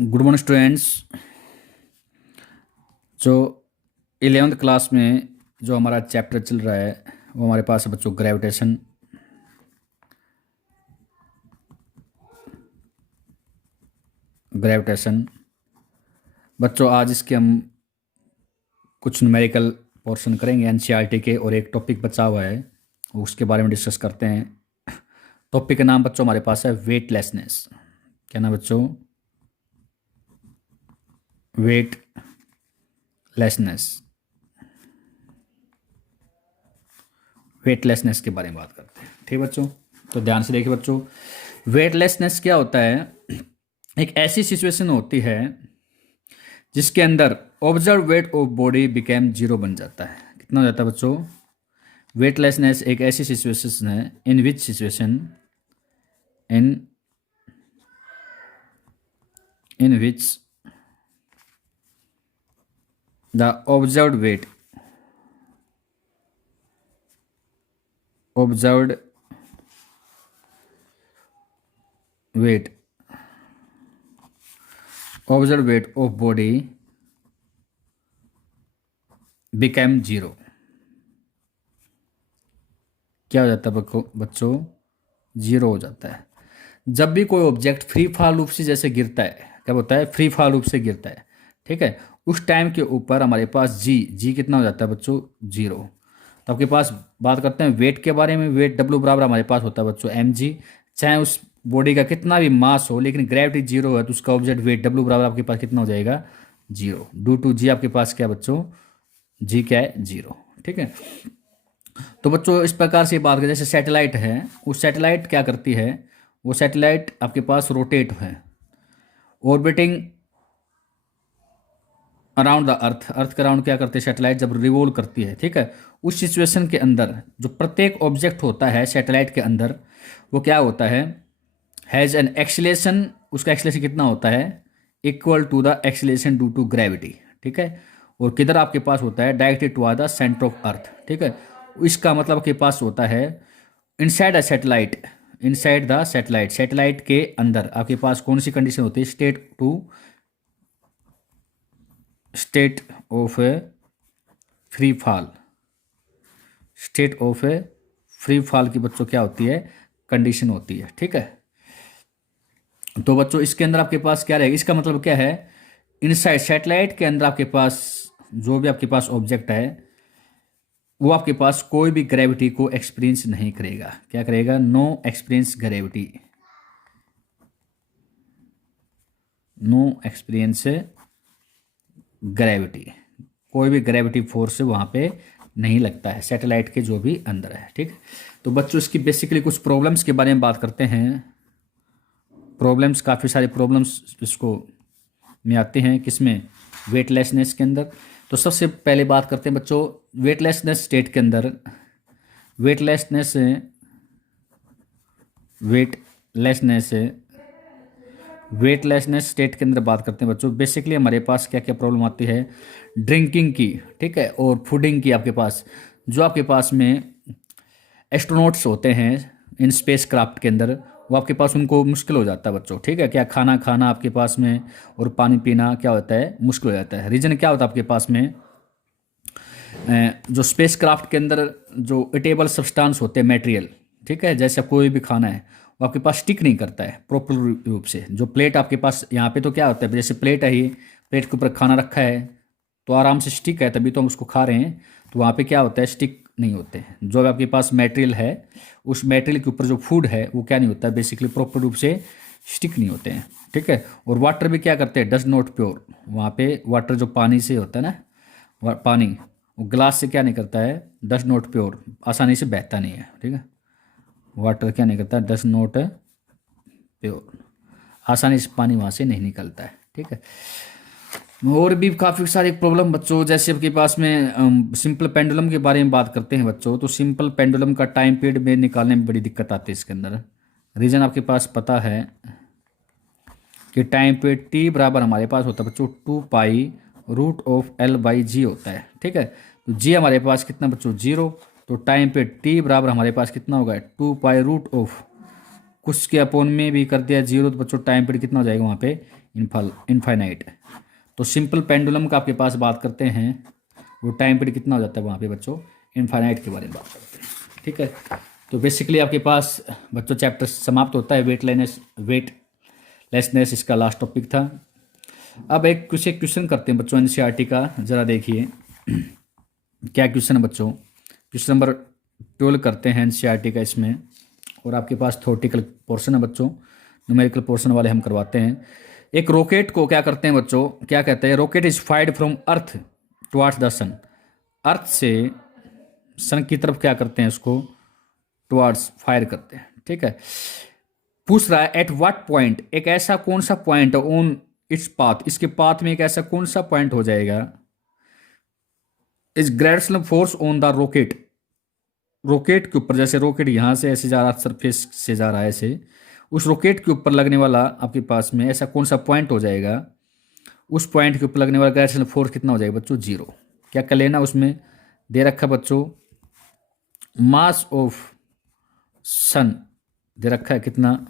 Good morning students. जो 11th class में जो हमारा चैप्टर चल रहा है वो हमारे पास है बच्चों ग्रेविटेशन। ग्रेविटेशन बच्चों आज इसके हम कुछ न्यूमेरिकल पोर्शन करेंगे एनसीईआरटी के, और एक टॉपिक बचा हुआ है उसके बारे में डिस्कस करते हैं। टॉपिक का नाम बच्चों हमारे पास है वेटलेसनेस। क्या नाम बच्चों? वेटलेसनेस। वेटलेसनेस के बारे में बात करते हैं। ठीक बच्चों, तो ध्यान से देखिए बच्चों, वेटलेसनेस क्या होता है? एक ऐसी सिचुएशन होती है जिसके अंदर observe weight of body became zero बन जाता है। कितना हो जाता है बच्चों? वेटलेसनेस एक ऐसी सिचुएशन है in which situation in which the observed weight observed weight of body became zero। क्या हो जाता है बच्चों? जीरो हो जाता है। जब भी कोई ऑब्जेक्ट फ्री फॉल रूप से जैसे गिरता है, क्या होता है? फ्री फॉल रूप से गिरता है। ठीक है, उस टाइम के ऊपर हमारे पास जी कितना हो जाता है बच्चों? जीरो। तो आपके पास बात करते हैं वेट के बारे में। वेट डब्ल्यू बराबर हमारे पास होता है बच्चों एम जी। चाहे उस बॉडी का कितना भी मास हो, लेकिन ग्रेविटी जीरो है तो उसका ऑब्जेक्ट वेट डब्ल्यू बराबर आपके पास कितना हो जाएगा? जीरो। ड्यू टू जी आपके पास क्या बच्चों? जी क्या है? जीरो। ठीक है, तो बच्चों इस प्रकार से बात करें, जैसे सैटेलाइट है, वो सैटेलाइट क्या करती है? वो सैटेलाइट आपके पास रोटेट है, ऑर्बिटिंग अराउंड द अर्थ के अराउंड क्या करती है सैटेलाइट? जब रिवॉल्व करती है। ठीक है, उस सिचुएशन के अंदर जो प्रत्येक ऑब्जेक्ट होता है सैटेलाइट के अंदर, वो क्या होता है? Has an acceleration. उसका एक्सीलेशन कितना होता है? Equal to the acceleration due to gravity. ठीक है, और किधर आपके पास होता है? Directed to the centre of earth. ठीक है, इसका मतलब आपके पास होता है inside a satellite, inside the satellite, satellite के अंदर आपके पास कौन सी कंडीशन होती है? State of a free fall. State of a free fall की बच्चों क्या होती है? कंडीशन होती है। ठीक है, तो बच्चों इसके अंदर आपके पास क्या रहेगा? इसका मतलब क्या है? इनसाइड सैटेलाइट के अंदर आपके पास जो भी आपके पास ऑब्जेक्ट है वो आपके पास कोई भी ग्रेविटी को एक्सपीरियंस नहीं करेगा। क्या करेगा? No experience gravity. No experience gravity, कोई भी ग्रेविटी फोर्स वहाँ पे नहीं लगता है सैटेलाइट के जो भी अंदर है। ठीक, तो बच्चों इसकी बेसिकली कुछ प्रॉब्लम्स के बारे में बात करते हैं। प्रॉब्लम्स, काफ़ी सारे प्रॉब्लम्स इसको में आते हैं, किसमें? वेटलेसनेस के अंदर। तो सबसे पहले बात करते हैं बच्चों वेटलेसनेस स्टेट के अंदर। वेटलेसनेस वेटलेसनेस वेटलेसनेस स्टेट के अंदर बात करते हैं बच्चों। बेसिकली हमारे पास क्या क्या प्रॉब्लम आती है? ड्रिंकिंग की, ठीक है, और फूडिंग की। आपके पास जो आपके पास में एस्ट्रोनॉट्स होते हैं इन स्पेस क्राफ्ट के अंदर, वो आपके पास उनको मुश्किल हो जाता है बच्चों। ठीक है, क्या खाना खाना आपके पास में और पानी पीना क्या होता है? मुश्किल हो जाता है। रीज़न क्या होता है आपके पास में? जो स्पेस क्राफ्ट के अंदर जो इटेबल सब्सटेंस होते हैं, मटेरियल, ठीक है, जैसे कोई भी खाना है वो आपके पास स्टिक नहीं करता है प्रॉपर रूप से। जो प्लेट आपके पास यहाँ पे तो क्या होता है, जैसे प्लेट है, ही प्लेट के ऊपर खाना रखा है तो आराम से स्टिक है, तभी तो हम उसको खा रहे हैं। तो वहाँ पे क्या होता है? स्टिक नहीं होते हैं। जो आपके पास मटेरियल है उस मटेरियल के ऊपर जो फूड है वो क्या नहीं होता है? बेसिकली प्रॉपर रूप से स्टिक नहीं होते हैं। ठीक है, और वाटर भी क्या करते हैं? Does not pure. वहाँ पे वाटर जो पानी से होता है ना, पानी वो ग्लास से क्या नहीं करता है? डज नॉट प्योर, आसानी से बहता नहीं है। ठीक है, वाटर क्या नहीं करता? डज नॉट प्योर, आसानी से पानी वहाँ से नहीं निकलता है। ठीक है, और भी काफ़ी सारी प्रॉब्लम बच्चों, जैसे आपके पास में सिंपल पेंडुलम के बारे में बात करते हैं बच्चों। तो सिंपल पेंडुलम का टाइम पीरियड में निकालने में बड़ी दिक्कत आती है इसके अंदर। रीज़न आपके पास पता है कि टाइम पीरियड टी बराबर हमारे पास होता है बच्चों 2π√L/g होता है। ठीक है, तो जी हमारे पास कितना बच्चों? जीरो। तो टाइम पीरियड टी बराबर हमारे पास कितना होगा? 2π रूट ऑफ कुछ के अपोन में भी कर दिया 0, तो बच्चों टाइम पीरियड कितना हो जाएगा वहाँ पे इनफाइनाइट। तो सिंपल पेंडुलम का आपके पास बात करते हैं, वो टाइम पीरियड कितना हो जाता है वहाँ पे बच्चों इनफाइनाइट के बारे में बात करते हैं। ठीक है, तो बेसिकली आपके पास बच्चों चैप्टर समाप्त होता है। वेटलेसनेस इसका लास्ट टॉपिक था। अब एक कुछ एक क्वेश्चन करते हैं बच्चों एनसीईआरटी का, ज़रा देखिए क्या क्वेश्चन है बच्चों। क्वेश्चन नंबर 12 करते हैं एनसीईआरटी का इसमें, और आपके पास थ्योरेटिकल पोर्शन है बच्चों, न्यूमेरिकल पोर्शन वाले हम करवाते हैं। एक रॉकेट को क्या करते हैं बच्चों, क्या कहते हैं, rocket is fired from earth towards the sun. Earth से सन की तरफ क्या करते हैं, उसको टुवार्ड्स फायर करते हैं। ठीक है, पूछ रहा है एट व्हाट पॉइंट, एक ऐसा कौन सा पॉइंट ऑन इट्स पाथ, इसके पाथ में एक ऐसा कौन सा पॉइंट हो जाएगा, is gravitational force on the rocket, rocket के ऊपर, जैसे रॉकेट यहां से ऐसे जा रहा है, सरफेस से जा रहा है ऐसे, उस रॉकेट के ऊपर लगने वाला आपके पास में ऐसा कौन सा पॉइंट हो जाएगा, उस पॉइंट के ऊपर लगने वाला ग्रेविटेशनल फोर्स कितना हो जाएगा बच्चों 0। क्या कर लेना, उसमें दे रखा बच्चों मास ऑफ सन दे रखा है कितना,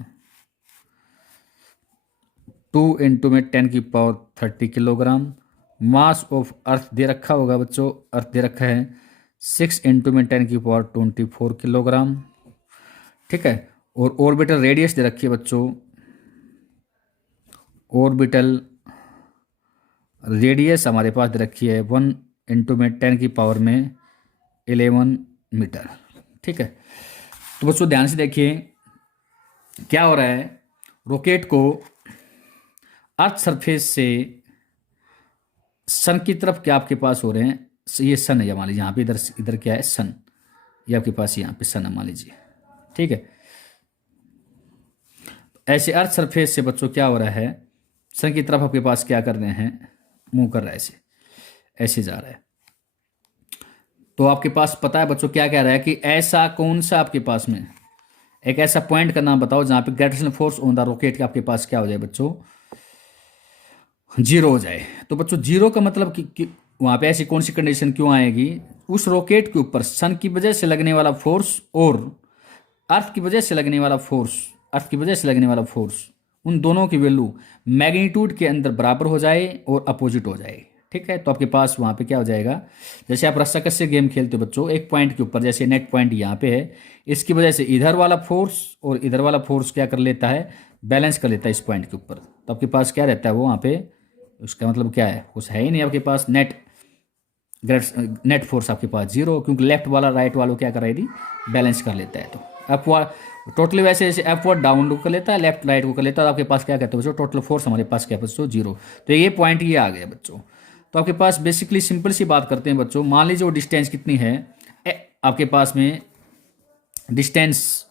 2 × में 10⁻30 किलोग्राम। मास ऑफ अर्थ दे रखा होगा बच्चों, अर्थ दे रखा है 6 × में 10⁻24 किलोग्राम। ठीक है, और ऑर्बिटल रेडियस दे रखी है बच्चों, ऑर्बिटल रेडियस हमारे पास दे रखी है 1 × में 10⁻11 मीटर। ठीक है, तो बच्चों ध्यान से देखिए क्या हो रहा है, रॉकेट को अर्थ सरफेस से सन की तरफ क्या आपके पास हो रहे हैं, ये सन है, या मान लीजिए यहाँ पे इधर क्या है सन, ये आपके पास यहाँ पे सन है मान लीजिए। ठीक है, ऐसे अर्थ सरफेस से बच्चों क्या हो रहा है, सन की तरफ आपके पास क्या कर रहे हैं, मूव कर रहा है, ऐसे ऐसे जा रहा है। तो आपके पास पता है बच्चों क्या कह रहा है कि ऐसा कौन सा आपके पास में एक ऐसा पॉइंट का नाम बताओ जहां पे gravitational force on the rocket का आपके पास क्या हो जाए बच्चों 0 हो जाए। तो बच्चों 0 का मतलब कि वहां पे ऐसी कौन सी कंडीशन क्यों आएगी, उस रॉकेट के ऊपर सन की वजह से लगने वाला फोर्स और अर्थ की वजह से लगने वाला फोर्स, अर्थ की वजह से लगने वाला फोर्स, उन दोनों की वैल्यू मैग्नीट्यूड के अंदर बराबर हो जाए और अपोजिट हो जाए। ठीक है, तो आपके पास वहाँ पे क्या हो जाएगा, जैसे आप रस्साकशी गेम खेलते हो बच्चों, एक पॉइंट के ऊपर जैसे नेट पॉइंट यहाँ पे है, इसकी वजह से इधर वाला फोर्स और इधर वाला फोर्स क्या कर लेता है, बैलेंस कर लेता है इस पॉइंट के ऊपर। तो आपके पास क्या रहता है वो वहाँ पे, उसका मतलब क्या है, कुछ है ही नहीं आपके पास, नेट फोर्स आपके पास 0, क्योंकि लेफ्ट वाला राइट वालों क्या कर रहा है, बैलेंस कर लेता है। तो अपवर्ड टोटली वैसे जैसे अपवर्ड डाउन कर लेता है, लेफ्ट राइट को कर लेता है, तो आपके पास क्या कहते हैं बच्चों, टोटल फोर्स हमारे पास क्या है बच्चों 0। तो ये पॉइंट ये आ गया बच्चों। तो आपके पास बेसिकली सिंपल सी बात करते हैं बच्चों, मान लीजिए वो डिस्टेंस कितनी है, आपके पास में डिस्टेंस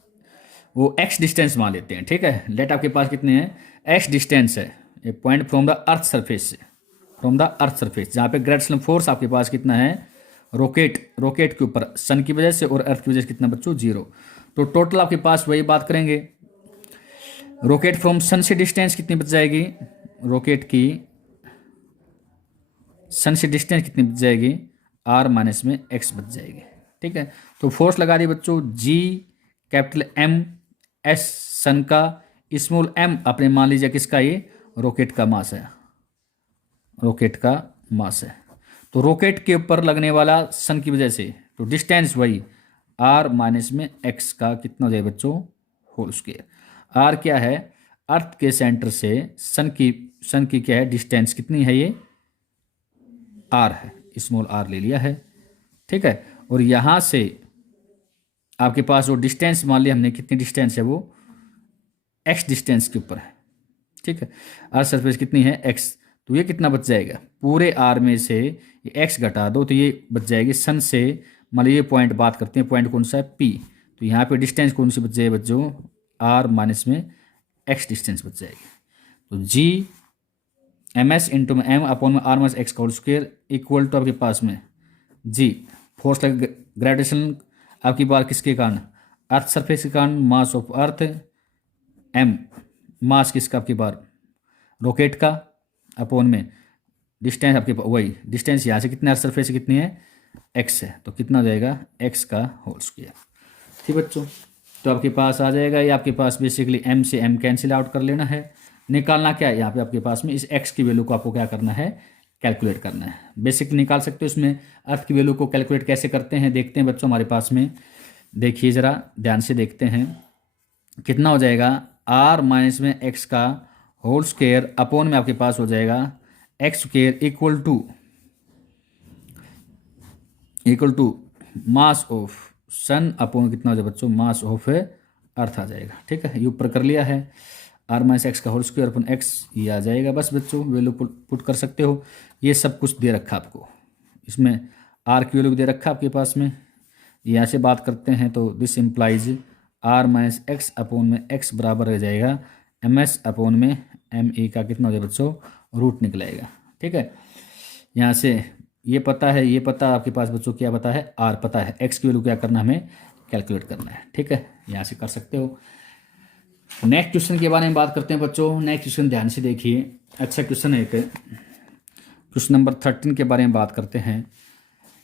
वो x डिस्टेंस मान लेते हैं। ठीक है, लेट आपके पास कितने हैं, x डिस्टेंस है, ये point from the earth surface से, फ्रॉम द अर्थ सरफेस, जहाँ पे ग्रेविटेशनल फोर्स आपके पास कितना है, रॉकेट के ऊपर सन की वजह से और अर्थ की वजह से कितना बच्चों 0। तो टोटल आपके पास वही बात करेंगे, रॉकेट फ्रॉम सन से डिस्टेंस कितनी बच जाएगी, रॉकेट की सन से डिस्टेंस कितनी बच जाएगी, r माइनस में x बच जाएगी। ठीक है, तो फोर्स लगा दी बच्चों G कैपिटल M S सन का, स्मॉल m अपने मान लीजिए किसका, ये रॉकेट का मास है, रॉकेट का मास है। तो रॉकेट के ऊपर लगने वाला सन की वजह से, तो डिस्टेंस वही r माइनस में x का कितना हो जाए बच्चों होल स्क्वायर। r क्या है, अर्थ के सेंटर से सन की क्या है डिस्टेंस कितनी है, ये r है, स्मॉल r ले लिया है। ठीक है, और यहाँ से आपके पास वो डिस्टेंस मान लिया हमने, कितनी डिस्टेंस है वो x डिस्टेंस के ऊपर है। ठीक है, अर्थ सरफेस कितनी है x, तो ये कितना बच जाएगा, पूरे r में से ये x घटा दो तो ये बच जाएगी सन से, मान लीजिए पॉइंट बात करते हैं, पॉइंट कौन सा है p, तो यहाँ पे डिस्टेंस कौन सी बच जाएगी बच्चों, r माइनस में x डिस्टेंस बच जाएगी। तो g ms इंटू में m अपॉन में r माइनस एक्स का होल स्क्वायर इक्वल टू आपके पास में g फोर्स लगे ग्रेविटेशन आपकी बार किसके कारण, अर्थ सरफेस के कारण, मास ऑफ अर्थ, m मास किसका आपकी बार रॉकेट का, अपॉन में डिस्टेंस आपके पास वही डिस्टेंस यहाँ से कितने अर्थ सरफेस से कितनी है x है, तो कितना हो जाएगा x का होल स्क्वायर। ठीक बच्चों, तो आपके पास आ जाएगा, ये आपके पास बेसिकली m से m कैंसिल आउट कर लेना है। निकालना क्या है यहाँ पे आपके पास में, इस x की वैल्यू को आपको क्या करना है, कैलकुलेट करना है। बेसिकली निकाल सकते हो। इसमें अर्थ की वैल्यू को कैलकुलेट कैसे करते हैं देखते हैं बच्चों हमारे पास में। देखिए ज़रा ध्यान से देखते हैं, कितना हो जाएगा, r माइनस में x का होल स्क्वायर अपॉन में आपके पास हो जाएगा x square equal to mass of sun upon कितना हो जाएगा बच्चों, मास ऑफ अर्थ आ जाएगा। ठीक है, ये ऊपर कर लिया है, r माइनस एक्स का होल स्क्वायर अपॉन x, ये आ जाएगा। बस बच्चों वैल्यू पुट कर सकते हो। ये सब कुछ दे रखा आपको, इसमें r की वैल्यू भी दे रखा आपके पास में। यहाँ से बात करते हैं तो this implies r minus x upon में x बराबर हो जाएगा ms अपॉन में me का कितना हो जाएगा बच्चों, रूट निकलेगा। ठीक है, यहाँ से ये पता है, ये पता आपके पास बच्चों क्या पता है, r पता है, x की वैल्यू क्या करना हमें, कैलकुलेट करना है। ठीक है, यहाँ से कर सकते हो। नेक्स्ट क्वेश्चन के बारे में बात करते हैं बच्चों। नेक्स्ट क्वेश्चन ध्यान से देखिए, अच्छा क्वेश्चन है। क्वेश्चन नंबर 13 के बारे में बात करते हैं।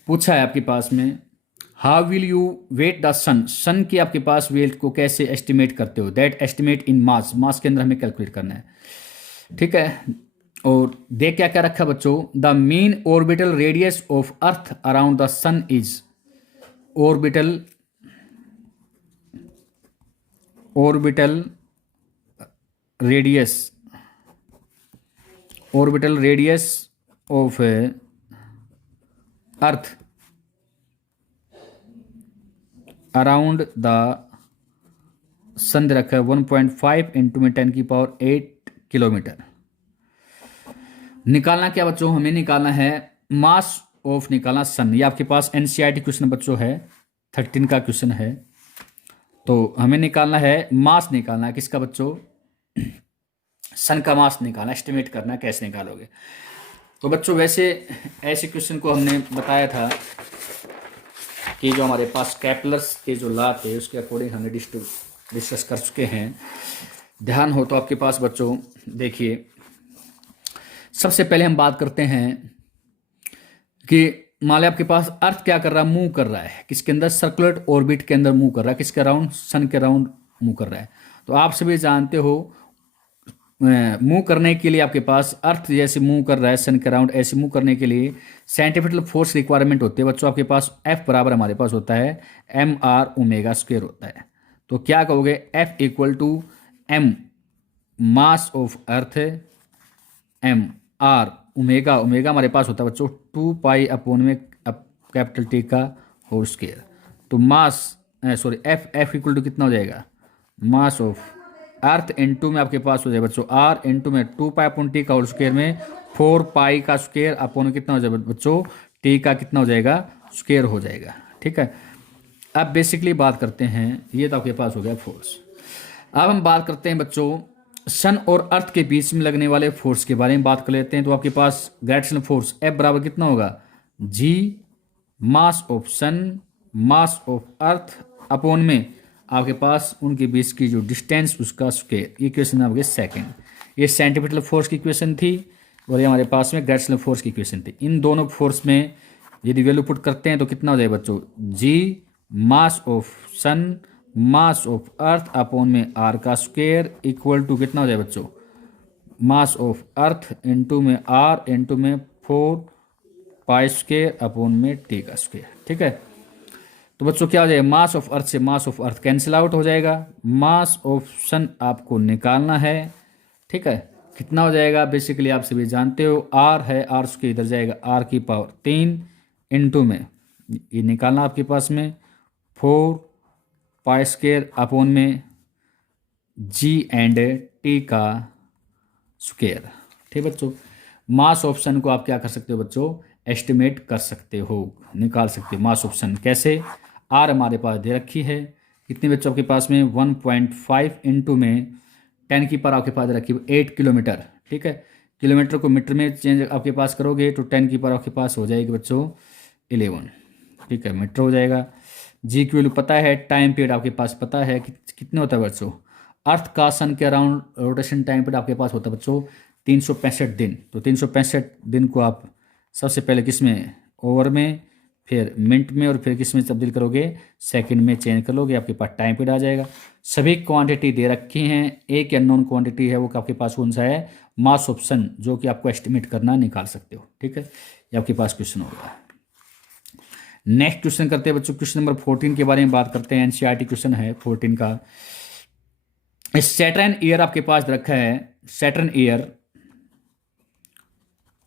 पूछा है आपके पास में, how will you weight the sun, sun की आपके पास वेट को कैसे एस्टिमेट करते हो, दैट एस्टिमेट इन मास, मास के अंदर हमें कैलकुलेट करना है। ठीक है, और देख क्या क्या रखा बच्चों, the mean orbital radius of earth around the sun is, orbital radius of earth around the sun दे रखा है 1.5 इंटू में 10⁸ किलोमीटर। निकालना क्या बच्चों, हमें निकालना है मास ऑफ, निकालना सन। ये आपके पास एनसीईआरटी क्वेश्चन बच्चों है, 13 का क्वेश्चन है। तो हमें निकालना है मास, निकालना है किसका बच्चों, सन का मास निकालना, एस्टिमेट करना। कैसे निकालोगे, तो बच्चों वैसे ऐसे क्वेश्चन को हमने बताया था कि जो हमारे पास कैपलर्स के जो लॉ थे उसके अकॉर्डिंग हमने डिस्कस कर चुके हैं। ध्यान हो तो आपके पास बच्चों देखिए, सबसे पहले हम बात करते हैं कि मान लिया आपके पास अर्थ क्या कर रहा है, मूव कर रहा है किसके अंदर, सर्कुलर ऑर्बिट के अंदर मूव कर रहा है, किसके अराउंड, सन के अराउंड मूव कर रहा है। तो आप सभी जानते हो मूव करने के लिए आपके पास अर्थ जैसे मूव कर रहा है सन के अराउंड, ऐसे मूव करने के लिए सेंट्रीफ्यूगल फोर्स रिक्वायरमेंट होती है बच्चों। आपके पास F बराबर हमारे पास होता है mr ओमेगा स्क्वायर होता है। तो क्या कहोगे, F equal to m mass of earth, m r omega, omega हमारे पास होता है बच्चों 2 पाई अपॉन में कैपिटल T का होल स्क्वायर। तो मास F इक्वल टू कितना हो जाएगा, मास ऑफ अर्थ इंटू में आपके पास हो जाए बच्चों r इंटू में 2 पाई अपॉन टी का होल स्क्वायर में 4 पाई का स्क्वायर अपॉन कितना हो जाएगा बच्चों, टी का कितना हो जाएगा, स्क्वायर हो जाएगा। ठीक है, अब बेसिकली बात करते हैं, ये तो आपके पास हो गया फोर्स। अब हम बात करते हैं बच्चों सन और अर्थ के बीच में लगने वाले फोर्स के बारे में बात कर लेते हैं। तो आपके पास ग्रेविटेशनल फोर्स F बराबर कितना होगा, G mass of sun mass of earth upon में आपके पास उनके बीच की जो डिस्टेंस उसका स्क्वायर। इक्वेशन आपके सेकंड, ये सेंट्रीफ्यूगल फोर्स की इक्वेशन थी और ये हमारे पास में ग्रेविटेशनल फोर्स की इक्वेशन थी। इन दोनों फोर्स में यदि वैल्यू पुट करते हैं तो कितना हो जाएगा बच्चों, G mass of sun mass of earth upon में आर का स्क्वायर इक्वल टू कितना हो जाएगा बच्चों, मास ऑफ अर्थ इंटू में आर इंटू में 4 पाई स्क्वायर अपॉन में टी का स्क्वायर। ठीक है, तो बच्चों क्या हो जाएगा, मास ऑफ अर्थ से मास ऑफ अर्थ कैंसिल आउट हो जाएगा, मास ऑफ सन आपको निकालना है। ठीक है, कितना हो जाएगा, बेसिकली आप सभी जानते हो आर है, आर स्क्वायर इधर जाएगा आर की पावर 3 इंटू में ये निकालना आपके पास में 4 पाई स्क्वायर अपॉन में जी एंड टी का स्क्वायर। ठीक बच्चों, मास ऑफ सन को आप क्या कर सकते हो बच्चों, एस्टिमेट कर सकते हो, निकाल सकते हो मास ऑफ सन। कैसे, आर हमारे पास दे रखी है कितने बच्चों आपके पास में 1.5 इंटू में 10 की पावर आपके पास रखी 8 किलोमीटर। ठीक है, किलोमीटर को मीटर में चेंज आपके पास करोगे तो 10 की पावर आपके पास हो जाएगी बच्चों 11। ठीक है, मीटर हो जाएगा। जी की वैल्यू पता है, टाइम पीरियड आपके पास पता है कितने होता है बच्चों, अर्थ का सन के अराउंड रोटेशन टाइम पीरियड आपके पास होता है बच्चों 365 दिन। तो 365 दिन को आप सबसे पहले किस में, ओवर में फिर मिनट में और फिर किस में तब्दील करोगे, सेकंड में चेंज कर लोगे, आपके पास टाइम पीरियड आ जाएगा। सभी क्वांटिटी दे रखी हैं, एक अननोन क्वांटिटी है वो आपके पास कौन सा है, मास ऑप्शन, जो कि आपको एस्टिमेट करना निकाल सकते हो। ठीक है, ये आपके पास क्वेश्चन हो गया। नेक्स्ट क्वेश्चन करते हैं बच्चों, क्वेश्चन नंबर 14 के बारे में बात करते हैं। एनसीईआरटी क्वेश्चन है 14 का। सैटर्न ईयर आपके पास रखा है, सैटर्न ईयर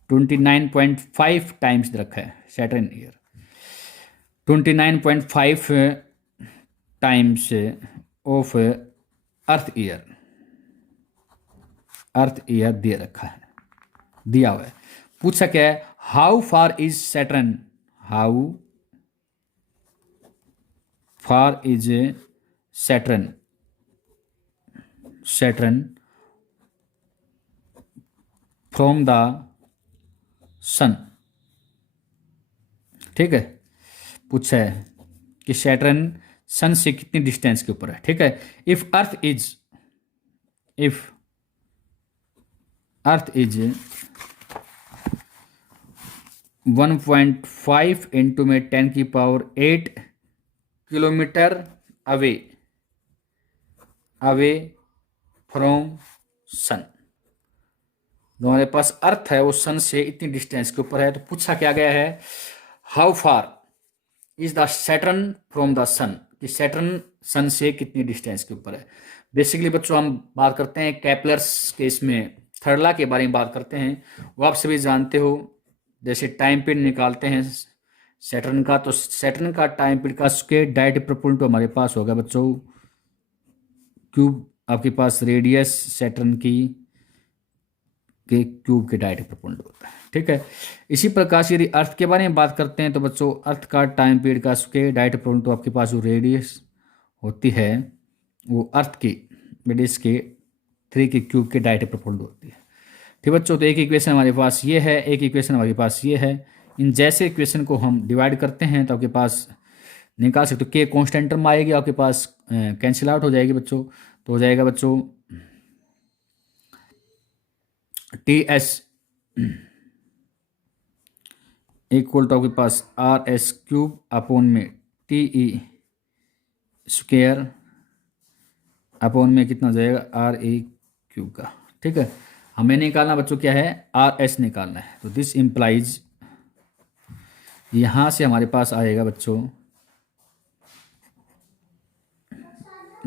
29.5 टाइम्स रखा है, Saturn year 29.5 times of earth year, earth year दे रखा है, दिया हुआ है। पूछा क्या है, how far is Saturn, how far is Saturn, Saturn from the sun. ठीक है, पूछा है कि सैटर्न सन से कितनी डिस्टेंस के ऊपर है। ठीक है, इफ अर्थ इज 1.5 इंटू में 10⁸ किलोमीटर अवे फ्रॉम सन, जो हमारे पास अर्थ है वो सन से इतनी डिस्टेंस के ऊपर है। तो पूछा क्या गया है, how far is the Saturn from the sun, कि सैटर्न सन से कितनी डिस्टेंस के ऊपर है। बेसिकली बच्चों हम बात करते हैं केपलर्स के इसमें थर्ड लॉ के बारे में बात करते हैं। वो आप सभी जानते हो, जैसे टाइम पीरियड निकालते हैं सैटर्न का, तो सैटर्न का टाइम पीरियड का स्क्वायर डायरेक्ट प्रोपोर्शनल तो हमारे पास होगा बच्चों क्यूब, आपके पास रेडियस सैटर्न की के क्यूब के डायरेक्ट प्रोपोर्शनल होता है। ठीक है, इसी प्रकार से यदि अर्थ के बारे में बात करते हैं तो बच्चों अर्थ का टाइम पीरियड का स्क्वायर डायरेक्ट प्रोपोर्शनल तो आपके पास जो रेडियस होती है वो अर्थ की रेडियस के 3 के क्यूब के डायरेक्ट प्रोपोर्शनल होती है। ठीक बच्चों, तो एक इक्वेशन हमारे पास ये है, एक इक्वेशन हमारे पास ये है। इन जैसे इक्वेशन को हम डिवाइड करते हैं तो आपके पास निकाल सकते हो, के कॉन्स्टेंट टर्म आएगी आपके पास, कैंसिल आउट हो जाएगी बच्चों। तो हो जाएगा बच्चों टी एस इक्वल टू आपके पास RS क्यूब अपॉन में TE स्क्वायर अपॉन में कितना हो जाएगा RE क्यूब का। ठीक है, हमें निकालना बच्चों क्या है, RS निकालना है। तो दिस इम्प्लाइज, यहां से हमारे पास आएगा बच्चों,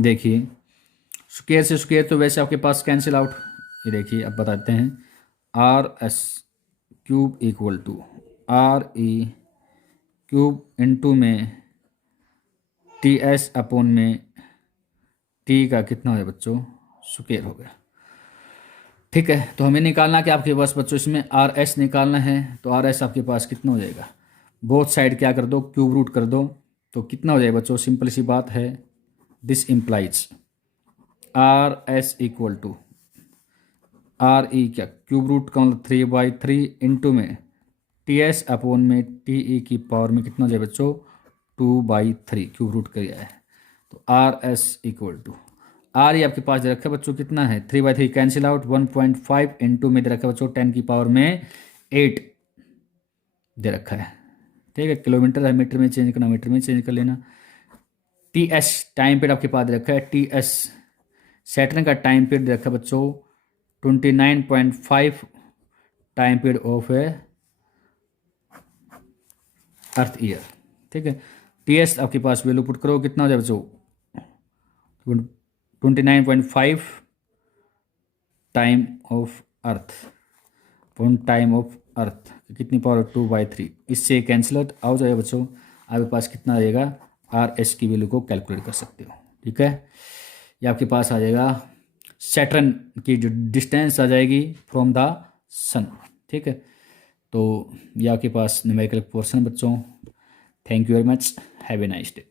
देखिए स्क्वायर से स्क्वायर तो वैसे आपके पास कैंसिल आउट, ये देखिए अब बताते हैं, RS cube equal to RE cube into में TS अपॉन में T का कितना है बच्चों, स्क्वायर हो गया। ठीक है, तो हमें निकालना कि आपके पास बच्चों इसमें RS निकालना है। तो RS आपके पास कितना हो जाएगा, बोथ साइड क्या कर दो, क्यूब रूट कर दो, तो कितना हो जाएगा बच्चों, सिंपल सी बात है, this implies RS equal to RE क्या क्यूब रूट का मतलब 3/3 इंटू में TS अपॉन में TE की पावर में कितना हो जाए बच्चों 2/3 क्यूब रूट कर गया है। तो RS इक्वल टू RE आपके पास दे रखा है बच्चों कितना है 3/3 कैंसिल आउट, 1.5 इंटू में दे रखा है बच्चों 10 की पावर में 8 दे रखा है। ठीक है, किलोमीटर है, मीटर में चेंज करना मीटर में चेंज कर लेना। TS टाइम पीरियड आपके पास दे रखा है, TS सैटर्न का टाइम पीरियड दे रखा है बच्चों 29.5 time period of earth year. ठीक है, TS आपके पास वैल्यू पुट करो कितना हो जाए बच्चों 29.5 time of earth, time of earth कितनी पावर 2/3, इससे कैंसिल आउट हो जाएगा बच्चों, आपके पास कितना आ जाएगा RS की वैल्यू को कैलकुलेट कर सकते हो। ठीक है, ये आपके पास आ जाएगा सैटर्न की जो डिस्टेंस आ जाएगी फ्रॉम द सन। ठीक है, तो ये आपके पास न्यूमेरिकल पोर्शन बच्चों। Thank you very much, have a nice day.